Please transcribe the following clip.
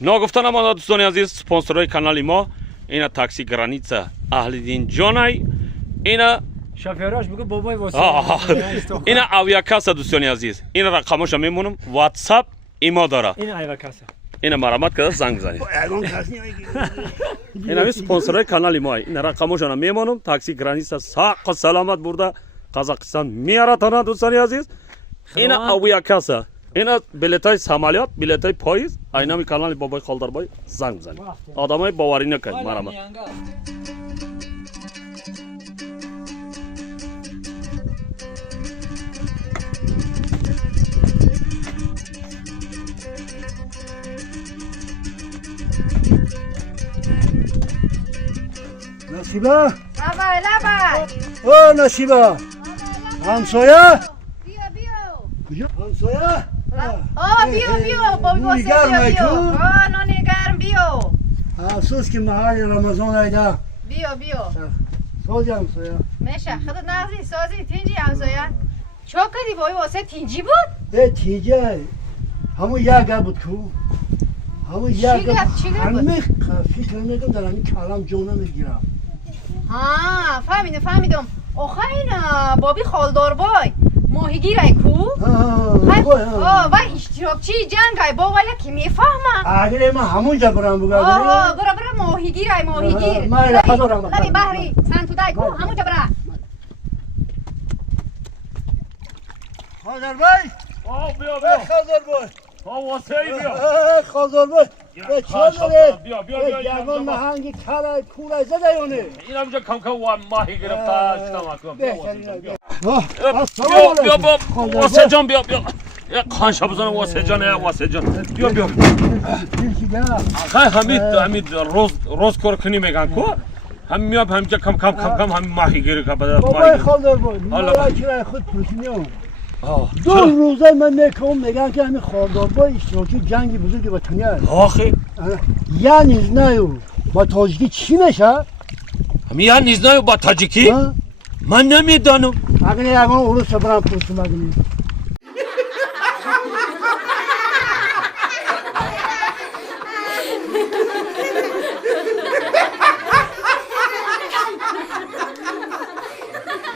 ناگفتن ما دوستان عزیز سپانسرای کانال ما اینا تاکسی گرانیتسا اهلدین جانای اینا شافیراش بگو بابای واسه اینا اویاکاسا دوستان عزیز این رقمش میمونم واتساپ ایما داره این ایوا کاسا اینا مرامت کرده زنگ بزنید اینا می سپانسرای کانال ما این رقمش میمونم تاکسی گرانیتسا ساق و سلامت برده قزاقستان میارتونه دوستان عزیز اینا اویاکاسا اینا بلیطای سمالیات بلیطای پاییز اینا می کانال بابای خالداربای زنگ بزنید آدمای باوری نکنید مرامت نصیبه لبا او نصیبه همسایه بیا بیا کجا همسایه بیا بابی واسه بیا نانی گرم بیا افسوس که محل رمضان ایده بیا سازی همسایه میشه خودت نازی سازی تینجی همسایه چو کردی بابی واسه تینجی بود ای تیجه همون یک گل بود کو همون یک گل چی گل بود؟ همه فکر نکن در همین کلام جونه میگیرم ها فهمیدم آخه این بابی خالدار بای ماهیگیره کو و اشتراکچی جنگ ای با ولی کی میفهمه اگر من همونجا برم بگم برا ماهیگیره ماهیگیر لبی بحری سن تو دای کو همونجا برا خازر بای بیا خازر بای واسه بیا خازر بای چه داره بیا جوان مهنگی کلای کولای زده یونه این همجا کم و ماهی گرفته شتم کن بیا واسه جان بیا یک خانشه بزنم واسه جان بیا همین روز کار کنی میگن کو هم میاب همجا کم هم ماهی گیری که بابای خالدار بای مالا کرای خود پرسینیم 2 روزه من میگم که همین خالدار بای اشتراکی جنگی بزرگی با تنیه آخی یعنی نه با تاجیکی چی میشه؟ همین یعنی نه با تاجیکی من نمیدانم اگه یکان اولو سبرم پرسیم اگه